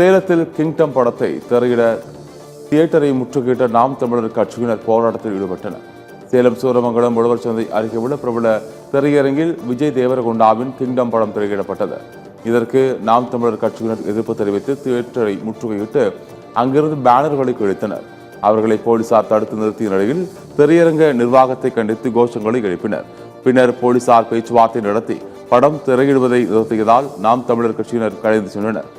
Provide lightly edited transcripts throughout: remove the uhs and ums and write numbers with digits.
சேலத்தில் கிங்டம் படத்தை திரையிட தியேட்டரை முற்றுகையிட்ட நாம் தமிழர் கட்சியினர் போராட்டத்தில் ஈடுபட்டனர். சேலம் சூரமங்கலம் உழவர் சந்தை அருகே உள்ள பிரபல திரையரங்கில் விஜய் தேவரகொண்டாவின் கிங்டம் படம் திரையிடப்பட்டது. இதற்கு நாம் தமிழர் கட்சியினர் எதிர்ப்பு தெரிவித்து தியேட்டரை முற்றுகையிட்டு அங்கிருந்து பேனர்களை கிழித்தனர். அவர்களை போலீசார் தடுத்து நிறுத்திய நிலையில் திரையரங்க நிர்வாகத்தை கண்டித்து கோஷங்களை எழுப்பினர். பின்னர் போலீசார் பேச்சுவார்த்தை நடத்தி படம் திரையிடுவதை நிறுத்தியதால் நாம் தமிழர் கட்சியினர் கலைந்து சென்றனர்.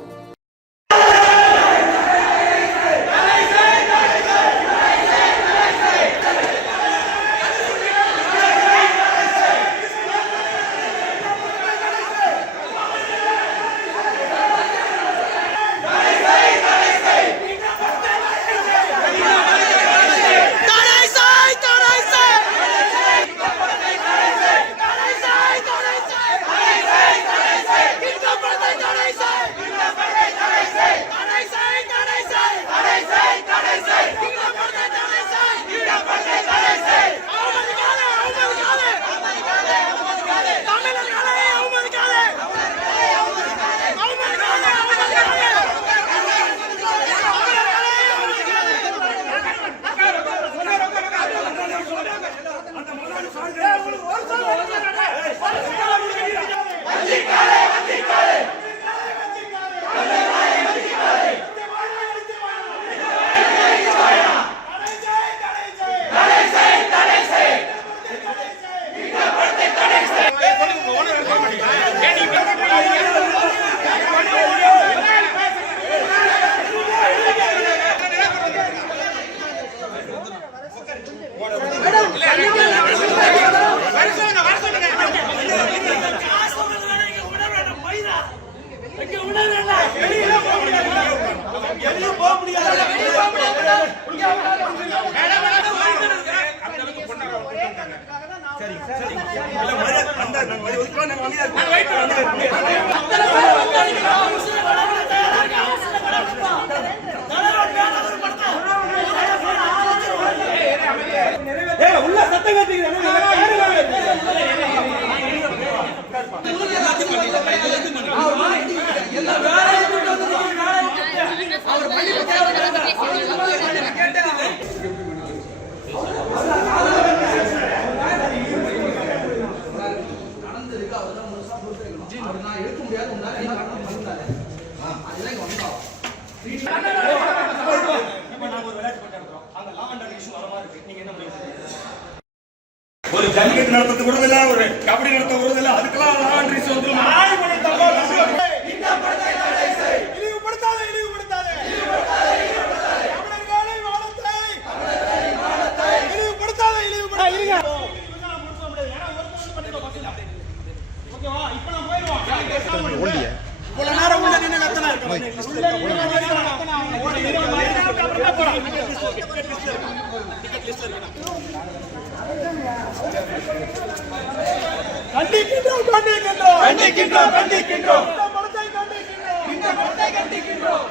ஒரு ஜல்லிக்கட்டு நடத்துறது கூட இல்ல, ஒரு கபடி நடத்த கூட இல்ல, அதுக்கெல்லாம் லாண்ட்ரிஸ் வந்து நாய் பண்ணி தப்பா இந்த படத்தை தடை செய், இழிவுபடுத்தாதே இழிவுபடுத்தாதே இழிவுபடுத்தாதே இழிவுபடுத்தாதே தமிழர்களை வாழத்தை இழிவுபடுத்தாதே இழிவுபடுத்தாதே இருங்க முடிச்ச முடியாது. ஏனா ஒரு போன் பண்ணிடுவோம் பசங்க. ஓகேவா? இப்போ நான் போயிடுவோம். ஓடியே இவ்வளவு நேரம் உள்ள நின்னு கத்தனா இருக்கு. கண்டிக்கின்றோம் கண்டிக்கின்றோம் கண்டிக்கின்றோம் கண்டிக்கின்றோம் இந்த படத்தை கண்டிக்கின்றோம் இந்த படத்தை கண்டிக்கின்றோம்.